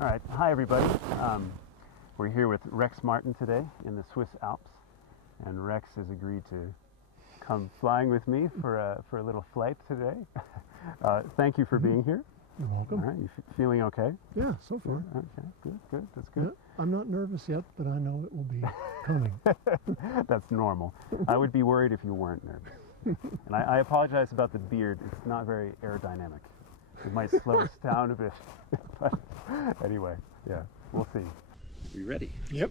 All right, hi everybody. We're here with Rex Martin today in the Swiss Alps, and Rex has agreed to come flying with me for a little flight today. Thank you for being here. You're welcome. All right, you feeling okay? Yeah, so far. Okay, good, that's good. Yeah, I'm not nervous yet, but I know it will be coming. That's normal. I would be worried if you weren't nervous. And I apologize about the beard. It's not very aerodynamic. It might slow us down a bit. But anyway, yeah, we'll see. Are you ready? Yep.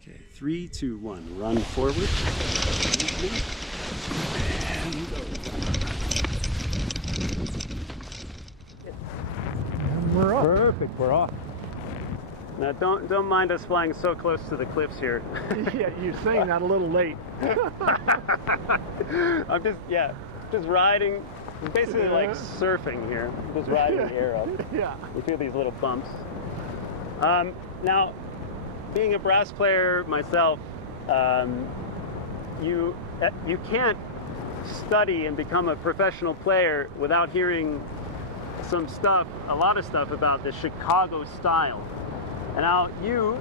Okay, 3, 2, 1. Run forward. And go. And we're up. Perfect, we're off. Now don't mind us flying so close to the cliffs here. Yeah, you're saying that a little late. I'm just riding, basically like surfing here. Just riding the air up. Yeah. You feel these little bumps. Now, being a brass player myself, you can't study and become a professional player without hearing a lot of stuff about the Chicago style. And now you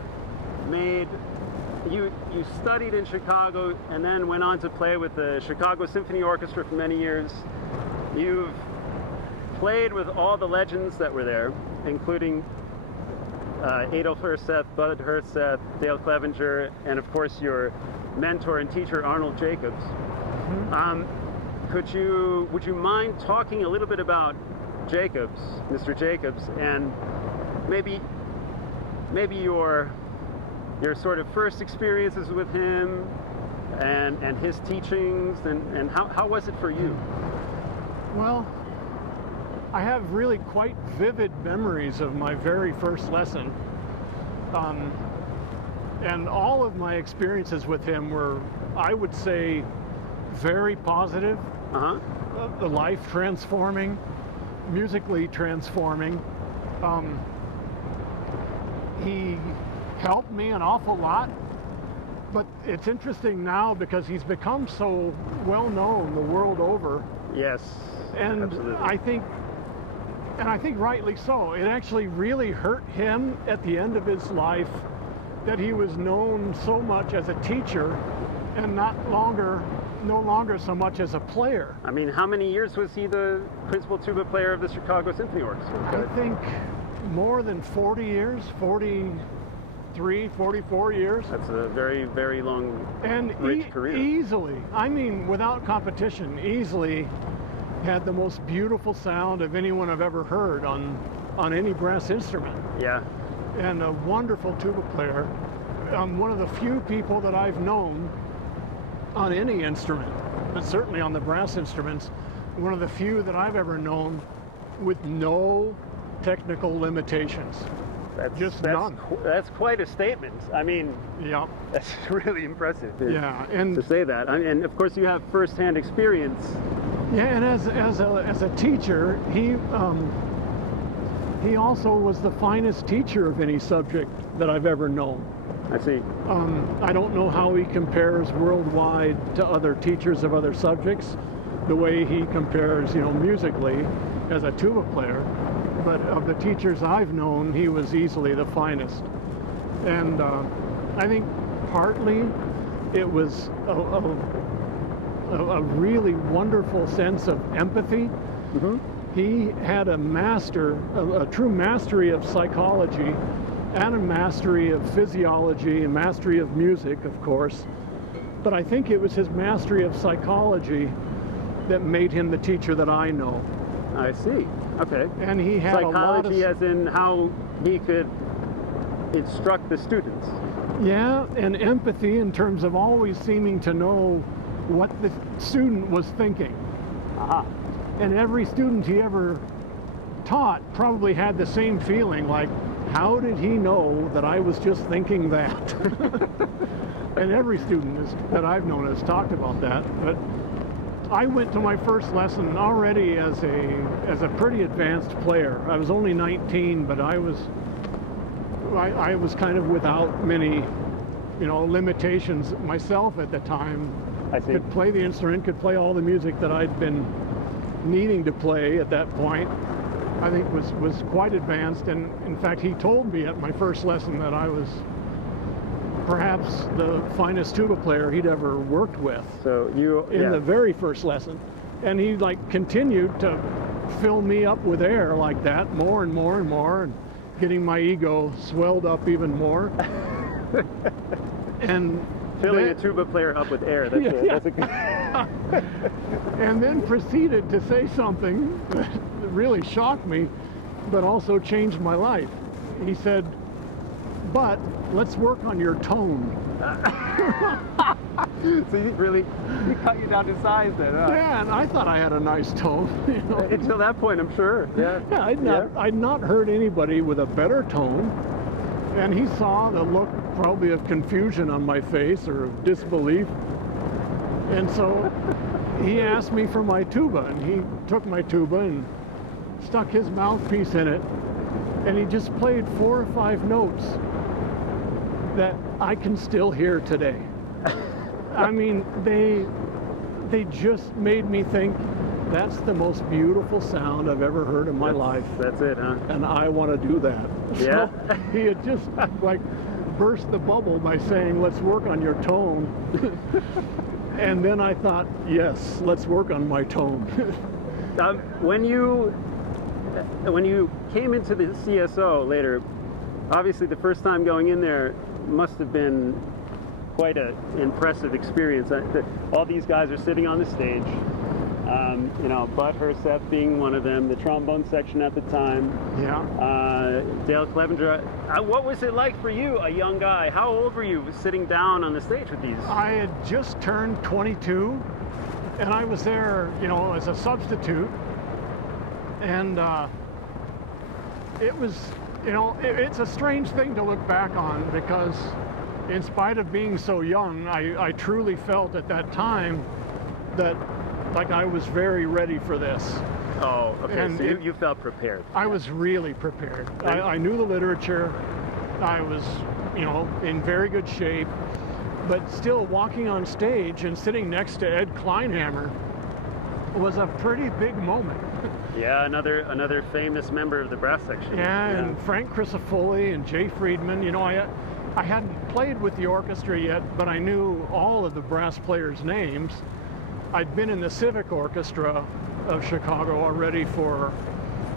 studied in Chicago and then went on to play with the Chicago Symphony Orchestra for many years. You've played with all the legends that were there, including Adolf Herseth, Bud Herseth, Dale Clevenger, and of course your mentor and teacher Arnold Jacobs. Mm-hmm. Would you mind talking a little bit about Jacobs, Mr. Jacobs, and maybe your sort of first experiences with him and his teachings, and how was it for you? Well, I have really quite vivid memories of my very first lesson. And all of my experiences with him were, I would say, very positive, life transforming, musically transforming. He helped me an awful lot, but it's interesting now because he's become so well known the world over. Yes, and absolutely. I think rightly so. It actually really hurt him at the end of his life that he was known so much as a teacher and no longer so much as a player. I mean, how many years was he the principal tuba player of the Chicago Symphony Orchestra? I think more than 40 years, 43, 44 years. That's a very, very long, rich career. Easily, I mean, without competition, easily had the most beautiful sound of anyone I've ever heard on any brass instrument. Yeah. And a wonderful tuba player. One of the few people that I've known on any instrument, but certainly on the brass instruments, one of the few that I've ever known with no technical limitations. That's none. That's quite a statement. I mean, yeah, that's really impressive. And to say that, and of course you have first-hand experience. Yeah, and as a teacher, he also was the finest teacher of any subject that I've ever known. I see. I don't know how he compares worldwide to other teachers of other subjects, the way he compares, musically as a tuba player. But of the teachers I've known, he was easily the finest. And I think partly it was a really wonderful sense of empathy. Mm-hmm. He had a true mastery of psychology and a mastery of physiology and mastery of music, of course. But I think it was his mastery of psychology that made him the teacher that I know. I see. Okay. And he had psychology as in how he could instruct the students. Yeah, and empathy in terms of always seeming to know what the student was thinking. And every student he ever taught probably had the same feeling, like, how did he know that I was just thinking that? And every student that I've known has talked about that. But I went to my first lesson already as a pretty advanced player. I was only 19, but I was kind of without many, limitations myself at the time. I see. Could play the instrument, could play all the music that I'd been needing to play at that point. I think was quite advanced, and in fact he told me at my first lesson that I was perhaps the finest tuba player he'd ever worked with. So you in the very first lesson, and he like continued to fill me up with air like that, more and more and more, and getting my ego swelled up even more. And filling then, a tuba player up with air. That's a good. And then proceeded to say something that really shocked me, but also changed my life. He said, "But let's work on your tone." So he cut you down to size then, huh? Yeah, and I thought I had a nice tone. You know? Until that point, I'm sure. Yeah. Yeah, I'd not heard anybody with a better tone, and he saw the look probably of confusion on my face or of disbelief, and so he asked me for my tuba, and he took my tuba and stuck his mouthpiece in it, and he just played 4 or 5 notes that I can still hear today. I mean, they just made me think that's the most beautiful sound I've ever heard in my life. That's it, huh? And I want to do that. Yeah. So he had just like burst the bubble by saying, "Let's work on your tone." And then I thought, yes, let's work on my tone. When you came into the CSO later, obviously the first time going in there must have been quite an impressive experience. All these guys are sitting on the stage. You know, Bud Herseth being one of them, the trombone section at the time. Yeah. Dale Clevenger. What was it like for you, a young guy? How old were you sitting down on the stage with these? I had just turned 22, and I was there, you know, as a substitute. And it was, you know, it's a strange thing to look back on, because in spite of being so young, I truly felt at that time that like I was very ready for this. Oh, okay. And so you felt prepared. I was really prepared. I knew the literature. I was, you know, in very good shape. But still, walking on stage and sitting next to Ed Kleinhammer was a pretty big moment. Yeah, another famous member of the brass section. Yeah, and Frank Crisafulli and Jay Friedman. You know, I hadn't played with the orchestra yet, but I knew all of the brass players' names. I'd been in the Civic Orchestra of Chicago already for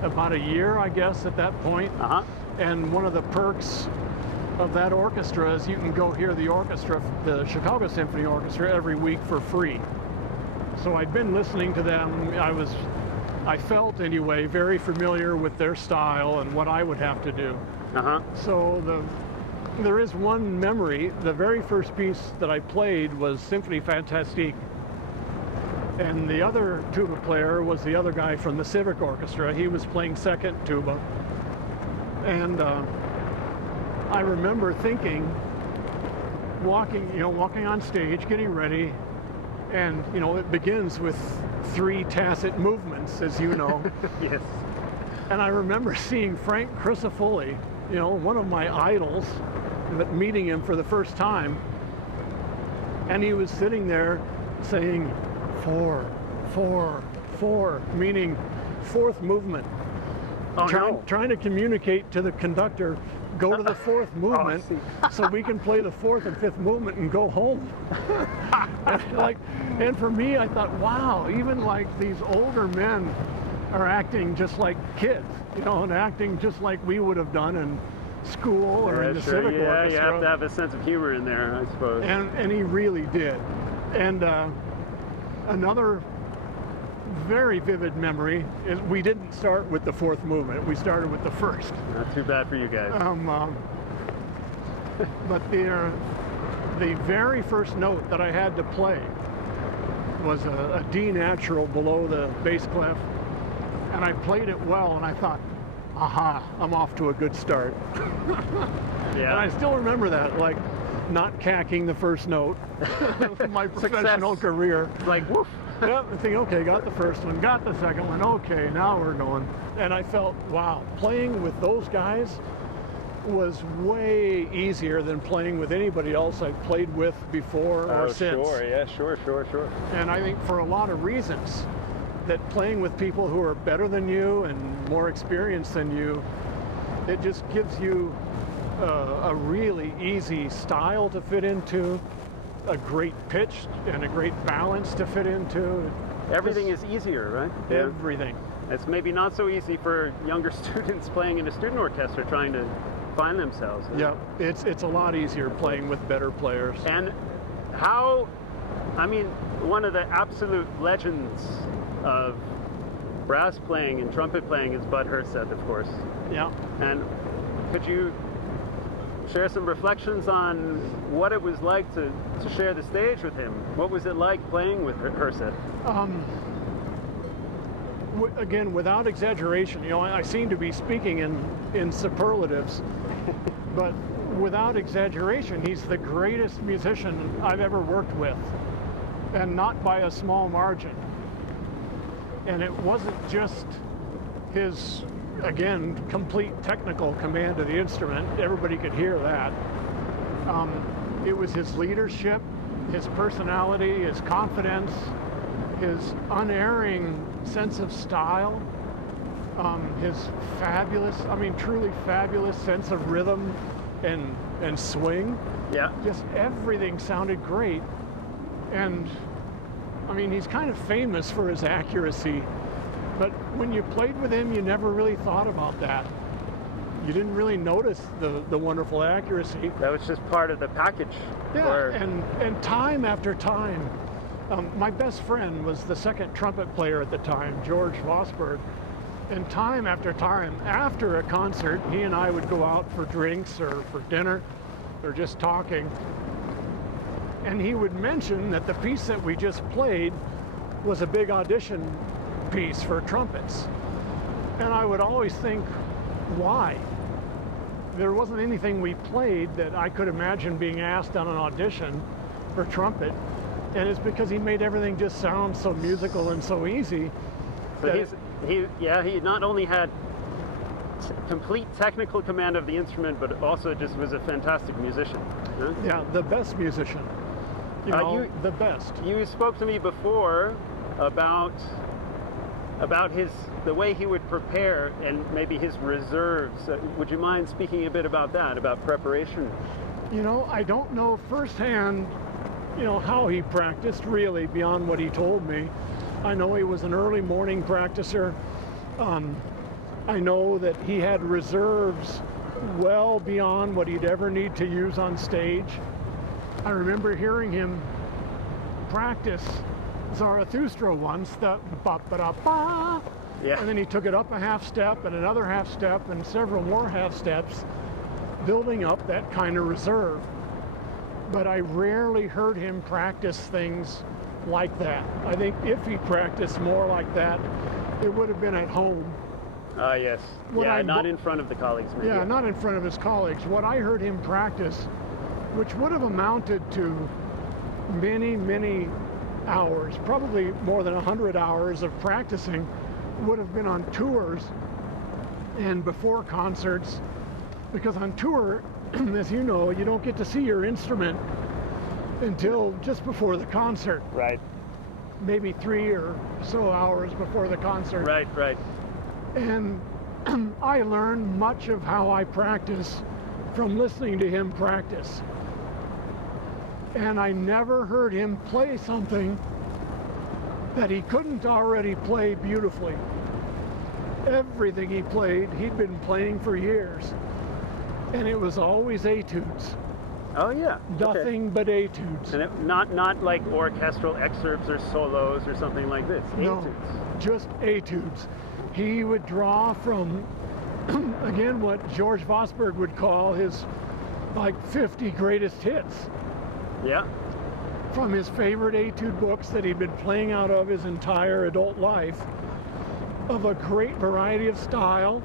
about a year, I guess, at that point. Uh-huh. And one of the perks of that orchestra is you can go hear the orchestra, the Chicago Symphony Orchestra, every week for free. So I'd been listening to them. I felt anyway very familiar with their style and what I would have to do. Uh-huh. So there is one memory. The very first piece that I played was Symphonie Fantastique, and the other tuba player was the other guy from the Civic Orchestra. He was playing second tuba, and I remember thinking, walking on stage, getting ready, and you know, it begins with 3 tacit movements, as you know. Yes. And I remember seeing Frank Crisafulli, you know, one of my idols, but meeting him for the first time, and he was sitting there saying 4, 4, 4, meaning 4th movement. Oh, Trying to communicate to the conductor, go to the 4th movement, so we can play the 4th and 5th movement and go home. And for me, I thought, wow, even like these older men are acting just like kids, you know, and acting just like we would have done in school or in the Civic Orchestra. Yeah, you have to have a sense of humor in there, I suppose. And he really did. And another very vivid memory is we didn't start with the 4th movement. We started with the 1st. Not too bad for you guys. But the very first note that I had to play was a D natural below the bass clef, and I played it well, and I thought, aha, I'm off to a good start. Yeah. And I still remember that, like not cacking the first note of my professional career. Like, woof. Yep, I think, okay, got the first one, got the second one, okay, now we're going. And I felt, wow, playing with those guys was way easier than playing with anybody else I've played with before or since. Sure, yeah, sure. And I think for a lot of reasons. that playing with people who are better than you and more experienced than you, it just gives you a really easy style to fit into, a great pitch and a great balance to fit into. Everything is easier, right? Everything. It's maybe not so easy for younger students playing in a student orchestra trying to find themselves. Yeah, it's a lot easier playing with better players. And how, I mean, one of the absolute legends of brass playing and trumpet playing is Bud Herseth, of course. Yeah. And could you share some reflections on what it was like to share the stage with him? What was it like playing with Herseth? Again, without exaggeration, you know, I seem to be speaking in superlatives, but without exaggeration, he's the greatest musician I've ever worked with, and not by a small margin. And it wasn't just his, again, complete technical command of the instrument. Everybody could hear that. It was his leadership, his personality, his confidence, his unerring sense of style, his fabulous, I mean, truly fabulous sense of rhythm and swing. Yeah. Just everything sounded great. And I mean, he's kind of famous for his accuracy, but when you played with him, you never really thought about that. You didn't really notice the wonderful accuracy. That was just part of the package. Yeah, and time after time. My best friend was the second trumpet player at the time, George Vosberg, and time after time, after a concert, he and I would go out for drinks or for dinner or just talking, and he would mention that the piece that we just played was a big audition piece for trumpets. And I would always think, why? There wasn't anything we played that I could imagine being asked on an audition for trumpet. And it's because he made everything just sound so musical and so easy. So he not only had complete technical command of the instrument, but also just was a fantastic musician. Huh? Yeah, the best musician. The best. You spoke to me before about the way he would prepare and maybe his reserves. Would you mind speaking a bit about that, about preparation? You know, I don't know firsthand, you know, how he practiced really beyond what he told me. I know he was an early morning practicer. I know that he had reserves well beyond what he'd ever need to use on stage. I remember hearing him practice Zarathustra once, the ba-ba-da-ba, yeah. And then he took it up a half step and another half step and several more half steps, building up that kind of reserve. But I rarely heard him practice things like that. I think if he practiced more like that, it would have been at home. Yes. Not in front of the colleagues, maybe. Yeah, not in front of his colleagues. What I heard him practice, which would have amounted to many, many hours, probably more than 100 hours of practicing, would have been on tours and before concerts. Because on tour, as you know, you don't get to see your instrument until just before the concert. Right. Maybe 3 or so hours before the concert. Right. And I learned much of how I practice from listening to him practice. And I never heard him play something that he couldn't already play beautifully. Everything he played, he'd been playing for years. And it was always etudes. Oh yeah. Nothing but etudes. And not like orchestral excerpts or solos or something like this. No, Etudes. just etudes. He would draw from, again, what George Vosberg would call his, 50 greatest hits. Yeah. From his favorite etude books that he'd been playing out of his entire adult life, of a great variety of style,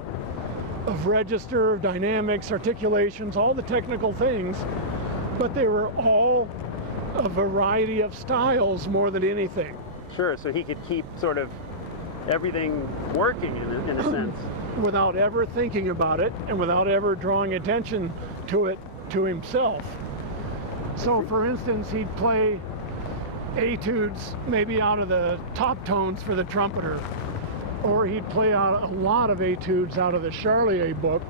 of register, of dynamics, articulations, all the technical things, but they were all a variety of styles more than anything. Sure, so he could keep sort of everything working in a sense. Without ever thinking about it and without ever drawing attention to it to himself. So for instance, he'd play etudes maybe out of the top tones for the trumpeter, or he'd play out a lot of etudes out of the Charlier book,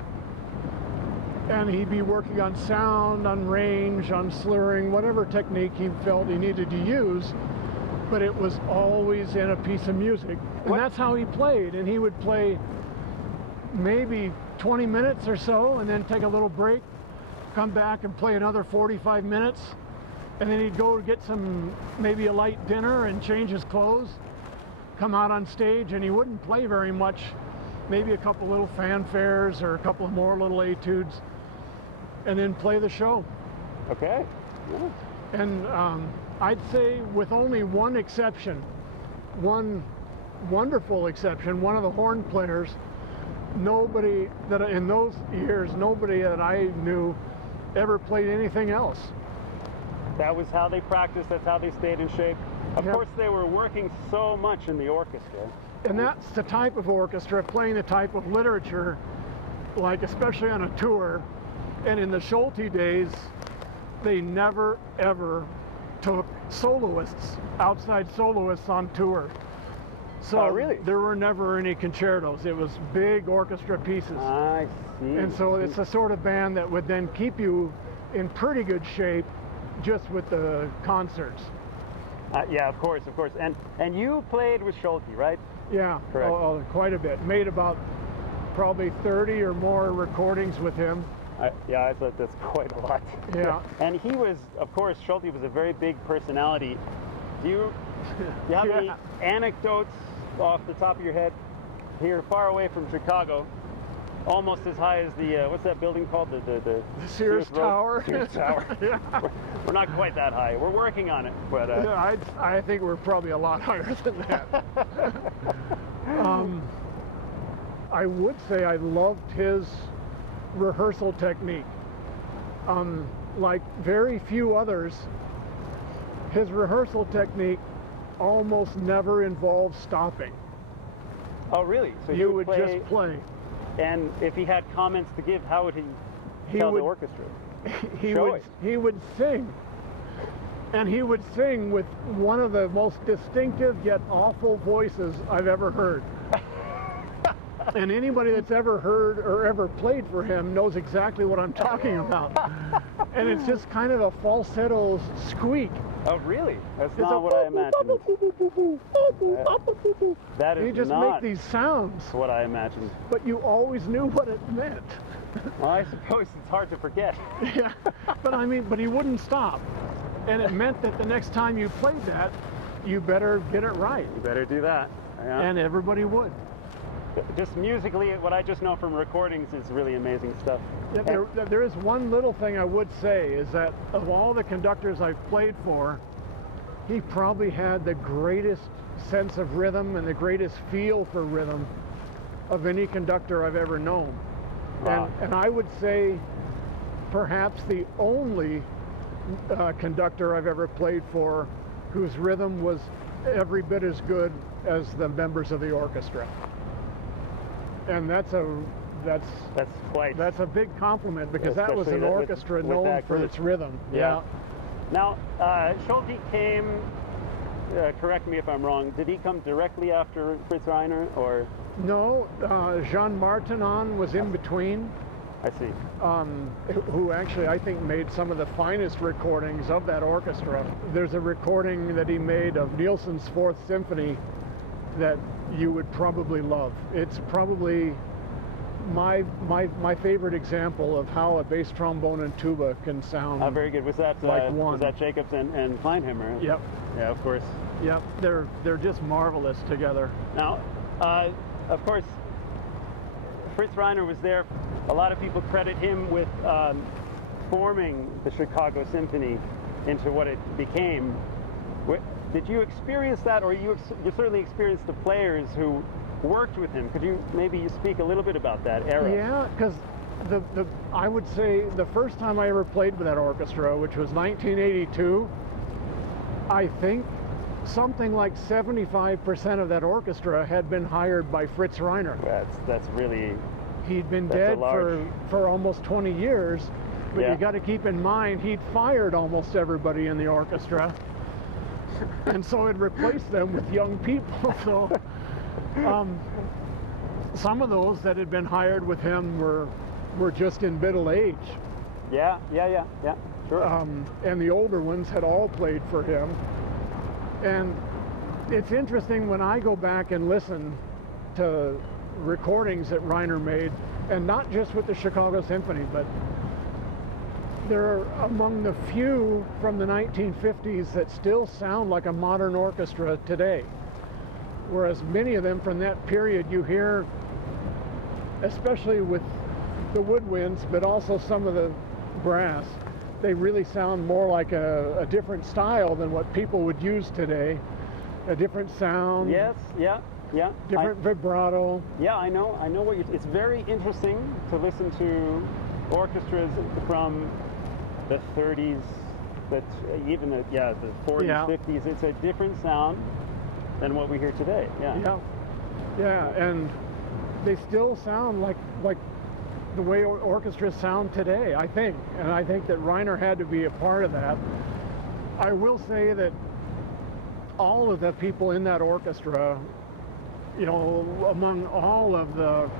and he'd be working on sound, on range, on slurring, whatever technique he felt he needed to use, but it was always in a piece of music. And that's how he played. And he would play maybe 20 minutes or so, and then take a little break, come back and play another 45 minutes, and then he'd go get some, maybe a light dinner and change his clothes, come out on stage, and he wouldn't play very much, maybe a couple little fanfares or a couple of more little etudes, and then play the show. Okay. Yeah. And I'd say with only one exception, one wonderful exception, one of the horn players, nobody that in those years, nobody that I knew ever played anything else. That was how they practiced, that's how they stayed in shape. Of course, they were working so much in the orchestra. And that's the type of orchestra, playing the type of literature, like especially on a tour. And in the Schulte days, they never ever took soloists, outside soloists on tour. So really? There were never any concertos. It was big orchestra pieces. I see. And so it's the sort of band that would then keep you in pretty good shape just with the concerts. Yeah, of course. And you played with Schulte, right? Yeah, correct. Quite a bit. Made about probably 30 or more recordings with him. Yeah, I thought that's quite a lot. Yeah. And he was, of course, Schulte was a very big personality. Do you have any anecdotes off the top of your head? Here, far away from Chicago, almost as high as the, what's that building called? The Sears Tower. Sears Tower. Yeah. We're not quite that high. We're working on it. But yeah, I think we're probably a lot higher than that. I would say I loved his rehearsal technique. Like very few others, his rehearsal technique almost never involved stopping. Oh, really? So you would just play. And if he had comments to give, how would he tell the orchestra? He would sing. And he would sing with one of the most distinctive yet awful voices I've ever heard. And anybody that's ever heard or ever played for him knows exactly what I'm talking about. And it's just kind of a falsetto squeak. Oh, really? That's not what I imagined. That is you just not make these sounds. What I imagined. But you always knew what it meant. Well, I suppose it's hard to forget. Yeah, but he wouldn't stop. And it meant that the next time you played that, you better get it right. You better do that. Yeah. And everybody would. Just musically, what I just know from recordings is really amazing stuff. Yeah, there is one little thing I would say, is that of all the conductors I've played for, he probably had the greatest sense of rhythm and the greatest feel for rhythm of any conductor I've ever known. Wow. And I would say perhaps the only conductor I've ever played for whose rhythm was every bit as good as the members of the orchestra. And that's a big compliment, because that was an orchestra known for its rhythm. Yeah. Now, Schulte came, correct me if I'm wrong, did he come directly after Fritz Reiner, or? No, Jean Martinon was in between. I see. Who actually, I think, made some of the finest recordings of that orchestra. There's a recording that he made of Nielsen's Fourth Symphony that you would probably love. It's probably my favorite example of how a bass trombone and tuba can sound. Very good. Was that like one? Was that Jacobs and Kleinheimer? Yep. Yeah, of course. Yep. They're just marvelous together. Now, of course, Fritz Reiner was there. A lot of people credit him with forming the Chicago Symphony into what it became. Did you experience that, or you certainly experienced the players who worked with him? Could you maybe speak a little bit about that era? Yeah, because I would say the first time I ever played with that orchestra, which was 1982, I think something like 75% of that orchestra had been hired by Fritz Reiner. That's really... He'd been dead for almost 20 years, but you got to keep in mind he'd fired almost everybody in the orchestra. And so it replaced them with young people. So some of those that had been hired with him were just in middle age. Yeah, sure. And the older ones had all played for him. And it's interesting when I go back and listen to recordings that Reiner made, and not just with the Chicago Symphony, but they're among the few from the 1950s that still sound like a modern orchestra today. Whereas many of them from that period you hear, especially with the woodwinds, but also some of the brass, they really sound more like a different style than what people would use today. A different sound. Yes, yeah. Different vibrato. Yeah, I know what you're. It's very interesting to listen to orchestras from the 30s, but even the 40s, Yeah. 50s. It's a different sound than what we hear today. Yeah, and they still sound like the way orchestras sound today, I think. And I think that Reiner had to be a part of that. I will say that all of the people in that orchestra, you know, among all of the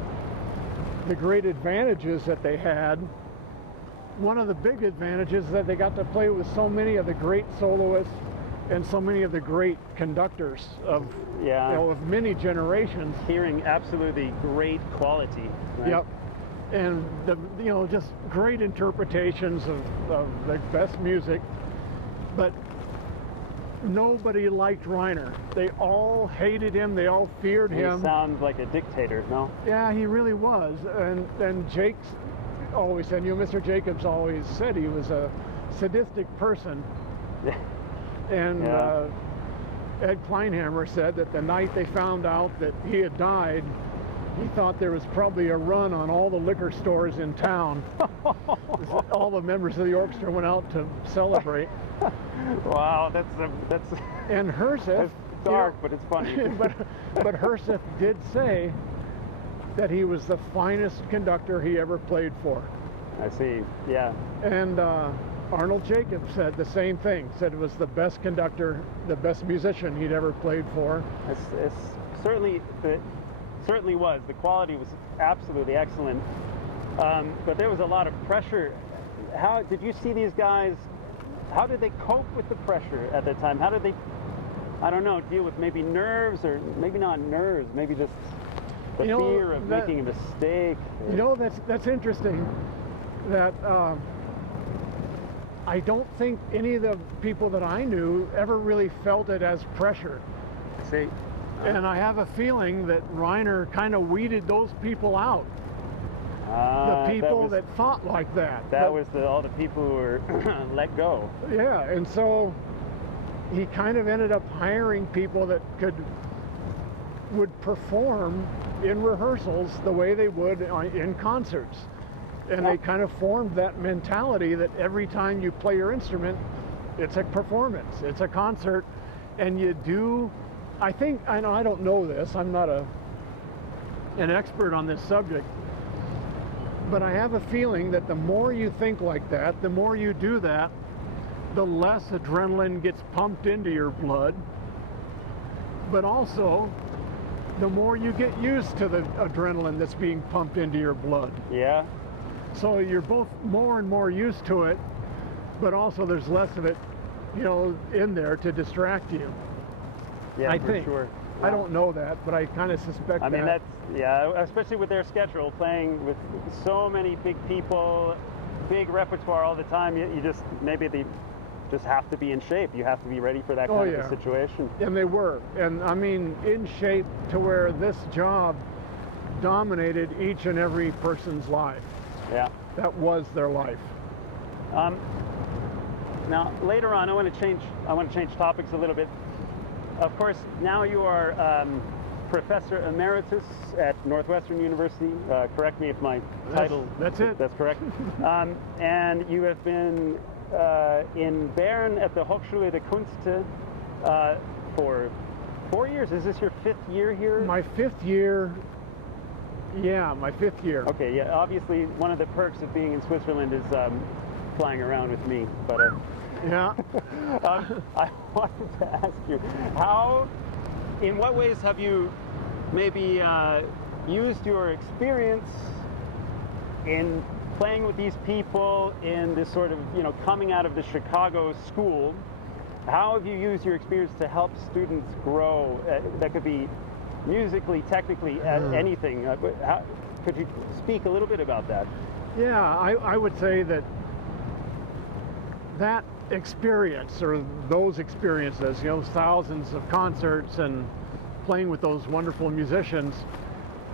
great advantages that they had, one of the big advantages is that they got to play with so many of the great soloists and so many of the great conductors of of many generations. Hearing absolutely great quality. Right? Yep. And just great interpretations of the best music. But nobody liked Reiner. They all hated him. They all feared him. He sounds like a dictator, no? Yeah, he really was. And Jakes always said, Mr. Jacobs always said he was a sadistic person. And Ed Kleinhammer said that the night they found out that he had died, he thought there was probably a run on all the liquor stores in town. All the members of the orchestra went out to celebrate. Wow, that's and Herseth, it's dark, but it's funny. but Herseth did say that he was the finest conductor he ever played for. I see. Yeah. And Arnold Jacobs said the same thing. Said it was the best conductor, the best musician he'd ever played for. It certainly was. The quality was absolutely excellent. But there was a lot of pressure. How did you see these guys? How did they cope with the pressure at that time? How did they, I don't know, deal with maybe nerves, or maybe not nerves, maybe just the fear of making a mistake? That's interesting. That I don't think any of the people that I knew ever really felt it as pressure. See? And I have a feeling that Reiner kind of weeded those people out. The people that thought like that. That was all the people who were let go. Yeah, and so he kind of ended up hiring people that would perform in rehearsals the way they would in concerts. And they kind of formed that mentality that every time you play your instrument, it's a performance, it's a concert, and you do, I don't know this, I'm not an expert on this subject, but I have a feeling that the more you think like that, the more you do that, the less adrenaline gets pumped into your blood, but also the more you get used to the adrenaline that's being pumped into your blood. Yeah. So you're both more and more used to it, but also there's less of it, in there to distract you. Yeah, I for think. Sure. I don't know that, but I kind of suspect that. I mean, especially with their schedule, playing with so many big people, big repertoire all the time, maybe they just have to be in shape. You have to be ready for that kind of a situation. And they were. And I mean, in shape to where this job dominated each and every person's life. Yeah. That was their life. Now, later on, I want to change topics a little bit. Of course, now you are Professor Emeritus at Northwestern University. Correct me if my title... That's it. That's correct. And you have been in Bern at the Hochschule der Künste for 4 years. Is this your 5th year here? My 5th year. Yeah, my 5th year. Okay, yeah. Obviously, one of the perks of being in Switzerland is flying around with me. But Yeah. I wanted to ask you, in what ways have you maybe used your experience in playing with these people in this sort of, coming out of the Chicago school? How have you used your experience to help students grow? That could be musically, technically, anything. Could you speak a little bit about that? Yeah, I would say that experience, or those experiences, thousands of concerts and playing with those wonderful musicians,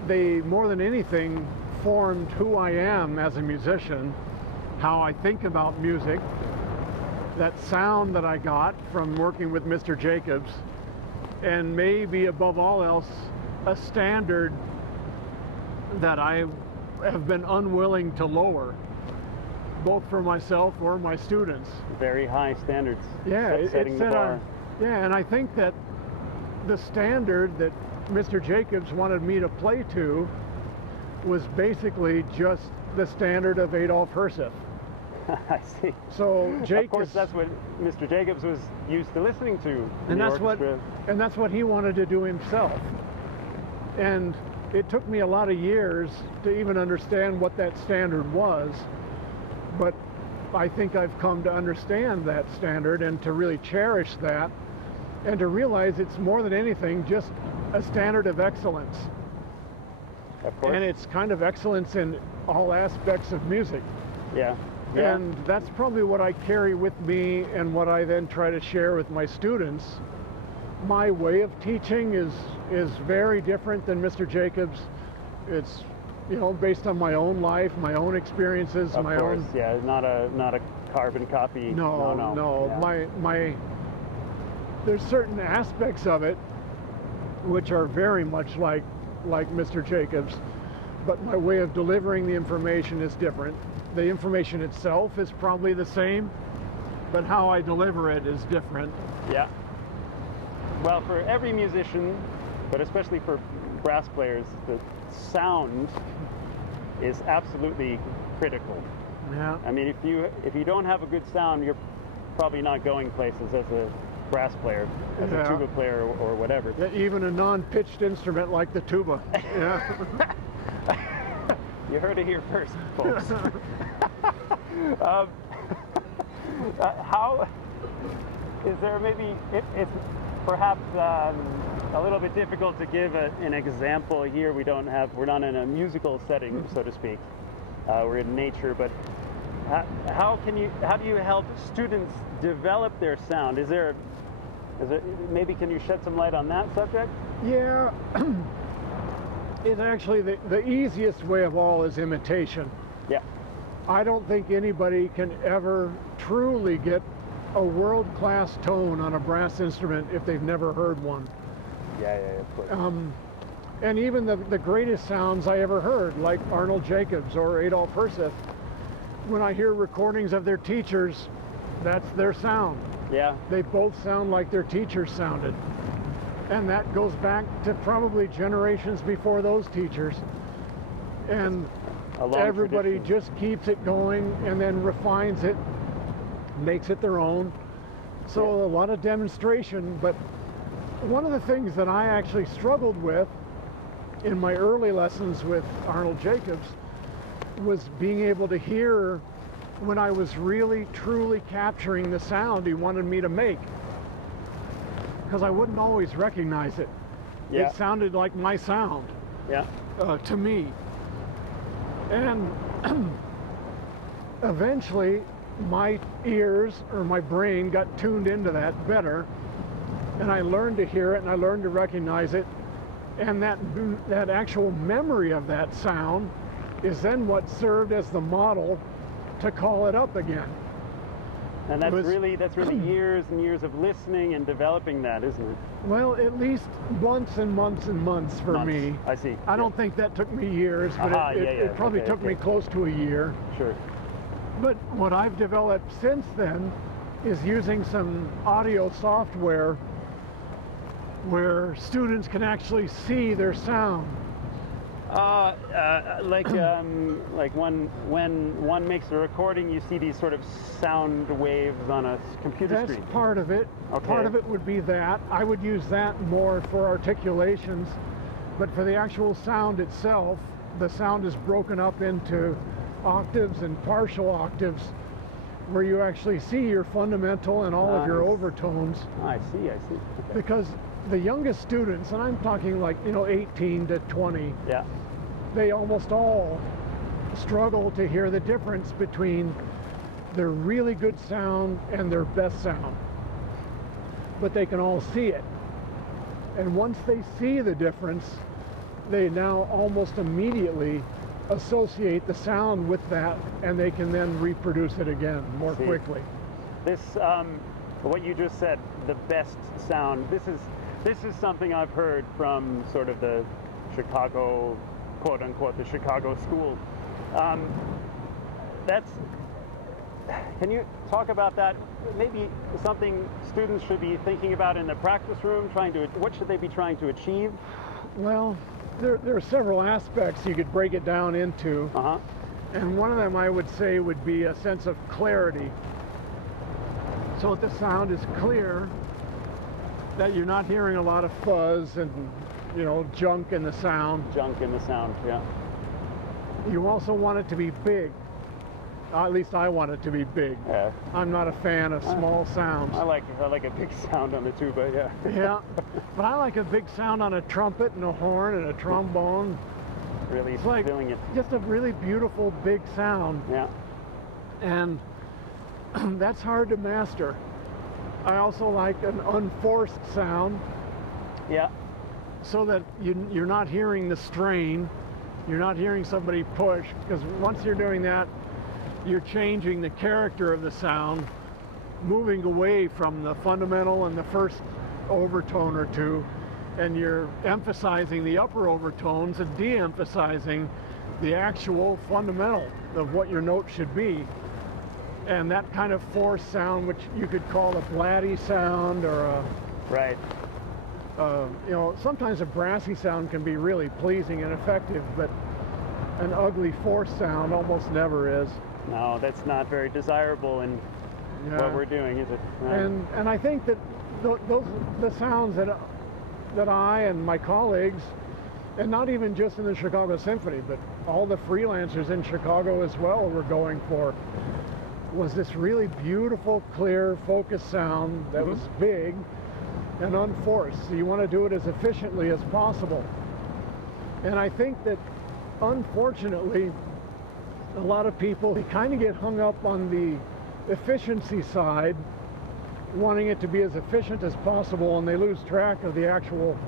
they more than anything formed who I am as a musician, how I think about music, that sound that I got from working with Mr. Jacobs, and maybe above all else, a standard that I have been unwilling to lower, both for myself or my students. Very high standards. Yeah, setting the bar. Yeah, and I think that the standard that Mr. Jacobs wanted me to play to was basically just the standard of Adolf Herseth. I see. So Jake, of course, that's what Mr. Jacobs was used to listening to. And that's what he wanted to do himself. And it took me a lot of years to even understand what that standard was, but I think I've come to understand that standard and to really cherish that, and to realize it's more than anything just a standard of excellence. Of course. And it's kind of excellence in all aspects of music. Yeah. Yeah. And that's probably what I carry with me, and what I then try to share with my students. My way of teaching is very different than Mr. Jacobs. It's based on my own life, my own experiences, of course, yeah, not a carbon copy. No. Yeah. There's certain aspects of it which are very much like Mr. Jacobs, but my way of delivering the information is different. The information itself is probably the same, but how I deliver it is different. Yeah. Well, for every musician, but especially for brass players, the sound is absolutely critical. Yeah. I mean, if you don't have a good sound, you're probably not going places as a brass player, as a tuba player, or whatever. Yeah, even a non-pitched instrument like the tuba. Yeah. You heard it here first, folks. How is there maybe it's perhaps a little bit difficult to give an example here. We're not in a musical setting, so to speak. We're in nature, but how do you help students develop their sound? Is there maybe, can you shed some light on that subject? Yeah. It's actually the easiest way of all is imitation. Yeah. I don't think anybody can ever truly get a world-class tone on a brass instrument if they've never heard one. Yeah, of course. And even the greatest sounds I ever heard, like Arnold Jacobs or Adolf Herseth, when I hear recordings of their teachers, that's their sound. Yeah. They both sound like their teachers sounded. And that goes back to probably generations before those teachers. And everybody just keeps it going and then refines it, makes it their own. So a lot of demonstration. But one of the things that I actually struggled with in my early lessons with Arnold Jacobs was being able to hear when I was really truly capturing the sound he wanted me to make, because I wouldn't always recognize it. Yeah. It sounded like my sound. Yeah. To me. And eventually my ears or my brain got tuned into that better, and I learned to hear it and I learned to recognize it, and that actual memory of that sound is then what served as the model to call it up again. And that's really years and years of listening and developing that, isn't it? Well, at least months and months and months for me. I see. I don't think that took me years, but it probably took me close to a year. Sure. But what I've developed since then is using some audio software where students can actually see their sound. Like when one makes a recording, you see these sort of sound waves on a computer That's screen. part of it. Okay. Part of it would be that. I would use that more for articulations, but for the actual sound itself, the sound is broken up into octaves and partial octaves, where you actually see your fundamental and all of your Nice. overtones. I see. Okay. Because the youngest students, and I'm talking like 18 to 20, Yeah. they almost all struggle to hear the difference between their really good sound and their best sound. But they can all see it. And once they see the difference, they now almost immediately associate the sound with that, and they can then reproduce it again more See. quickly. This, what you just said, the best sound. This is something I've heard from sort of the Chicago, quote unquote, the Chicago school. Can you talk about that? Maybe something students should be thinking about in the practice room, what should they be trying to achieve? Well, there are several aspects you could break it down into. Uh-huh. And one of them I would say would be a sense of clarity. So that the sound is clear, that you're not hearing a lot of fuzz and, junk in the sound. Junk in the sound, yeah. You also want it to be big. At least I want it to be big. Yeah. I'm not a fan of small sounds. I like a big sound on the tuba, yeah. Yeah, but I like a big sound on a trumpet and a horn and a trombone. Really It's like feeling it. just a really beautiful big sound. Yeah. And that's hard to master. I also like an unforced sound, Yeah. so that you're not hearing the strain, you're not hearing somebody push, because once you're doing that, you're changing the character of the sound, moving away from the fundamental and the first overtone or two, and you're emphasizing the upper overtones and de-emphasizing the actual fundamental of what your note should be. And that kind of forced sound, which you could call a blatty sound, or a, Right. sometimes a brassy sound can be really pleasing and effective, but an ugly forced sound almost never is. No, that's not very desirable in what we're doing, is it? And I think that the sounds that I and my colleagues, and not even just in the Chicago Symphony, but all the freelancers in Chicago as well, were going for, was this really beautiful, clear, focused sound that was big and unforced. So you want to do it as efficiently as possible. And I think that, unfortunately, a lot of people, they kind of get hung up on the efficiency side, wanting it to be as efficient as possible, and they lose track of the actual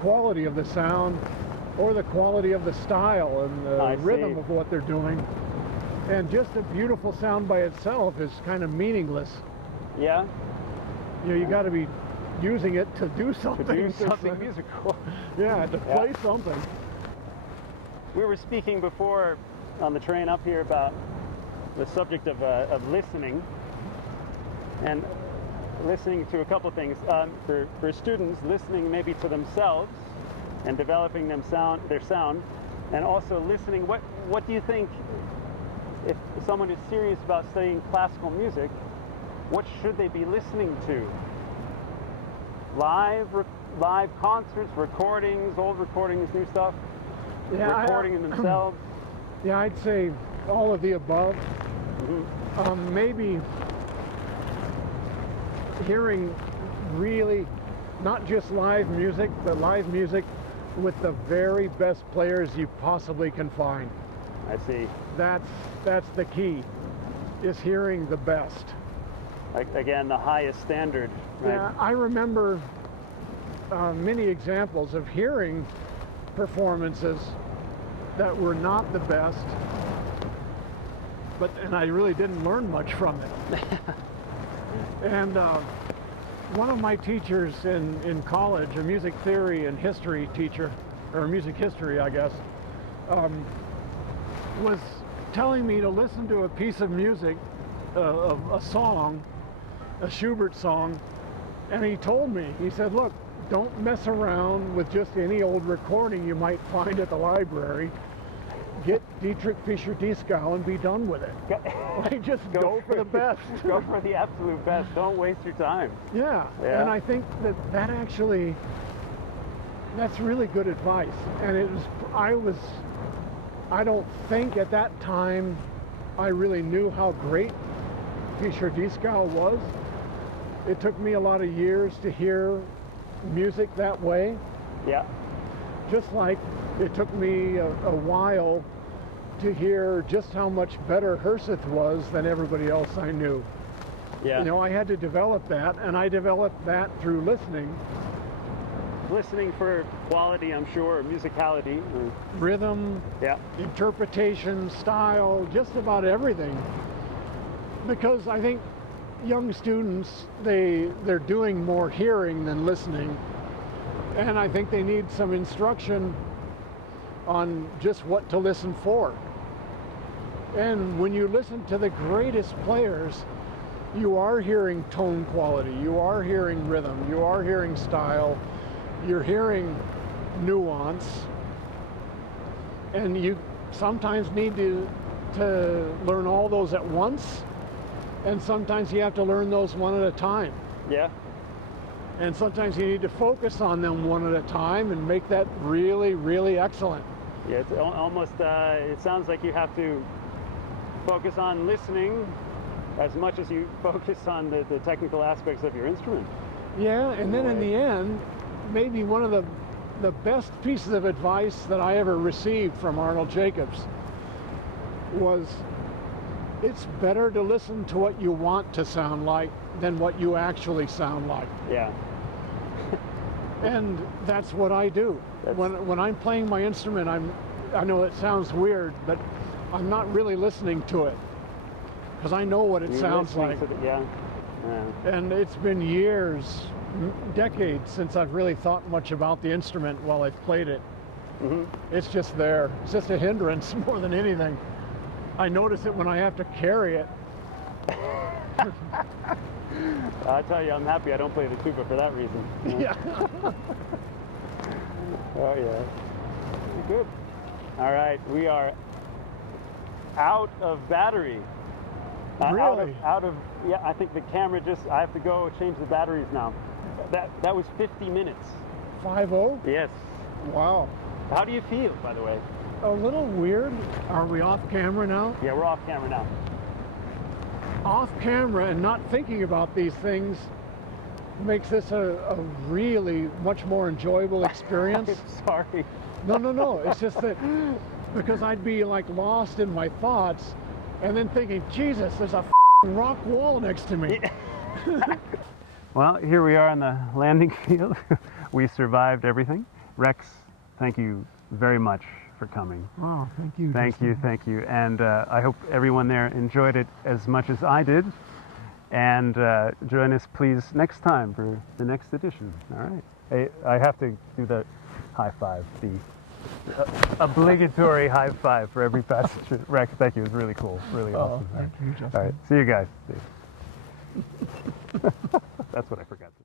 quality of the sound or the quality of the style and the rhythm of what they're doing. And just a beautiful sound by itself is kind of meaningless. Yeah. You got to be using it to do something. To do something musical. Yeah, to play something. We were speaking before on the train up here about the subject of listening, and listening to a couple of things. For students, listening maybe to themselves and developing their sound, and also listening. What do you think, if someone is serious about studying classical music, what should they be listening to? Live concerts, recordings, old recordings, new stuff, recording them themselves? Yeah, I'd say all of the above. Maybe hearing really not just live music, but live music with the very best players you possibly can find. I see. That's the key, is hearing the best. Again, the highest standard. Right? Yeah, I remember many examples of hearing performances that were not the best, and I really didn't learn much from it. And one of my teachers in college, a music theory and history teacher, or music history, I guess, was telling me to listen to a piece of music, a song, a Schubert song, and he told me, he said, look, don't mess around with just any old recording you might find at the library. Get Dietrich Fischer-Dieskau and be done with it. Like, just go for the best. Go for the absolute best. Don't waste your time. Yeah. And I think that actually, that's really good advice. And I don't think at that time I really knew how great Fischer-Dieskau was. It took me a lot of years to hear music that way. Yeah. Just like it took me a while to hear just how much better Herseth was than everybody else I knew. Yeah. You know, I had to develop that, and I developed that through listening. Listening for quality, I'm sure, musicality. Rhythm, yeah, interpretation, style, just about everything. Because I think young students, they're doing more hearing than listening. And I think they need some instruction on just what to listen for. And when you listen to the greatest players, you are hearing tone quality, you are hearing rhythm, you are hearing style, you're hearing nuance, and you sometimes need to learn all those at once, and sometimes you have to learn those one at a time. Yeah. And sometimes you need to focus on them one at a time and make that really, really excellent. Yeah, it's almost, it sounds like you have to focus on listening as much as you focus on the technical aspects of your instrument. Yeah, and then in the end, maybe one of the best pieces of advice that I ever received from Arnold Jacobs was, it's better to listen to what you want to sound like than what you actually sound like. Yeah. And that's what I do. When I'm playing my instrument, I know it sounds weird, but I'm not really listening to it because I know what it sounds like. Yeah. And it's been years, decades since I've really thought much about the instrument while I've played it. Mm-hmm. It's just there. It's just a hindrance more than anything. I notice it when I have to carry it. I'll tell you, I'm happy I don't play the tuba for that reason. Yeah. Oh yeah. Good. All right, we are out of battery. Really? Out of yeah. I think the camera I have to go change the batteries now. That was 50 minutes. 5-0? Yes. Wow. How do you feel, by the way? A little weird. Are we off camera now? Yeah, we're off camera now. Off camera and not thinking about these things makes this a really much more enjoyable experience. I'm sorry. No. It's just that because I'd be like lost in my thoughts and then thinking, Jesus, there's a rock wall next to me. Well, here we are on the landing field. We survived everything. Rex, thank you very much for coming. Oh, thank you. Thank you. And I hope everyone there enjoyed it as much as I did. And join us, please, next time for the next edition. All right. I have to do the high five, the obligatory high five for every passenger. Rex, thank you. It was really cool. Really awesome. Thank you, Justin. All right. See you guys. See you. That's what I forgot to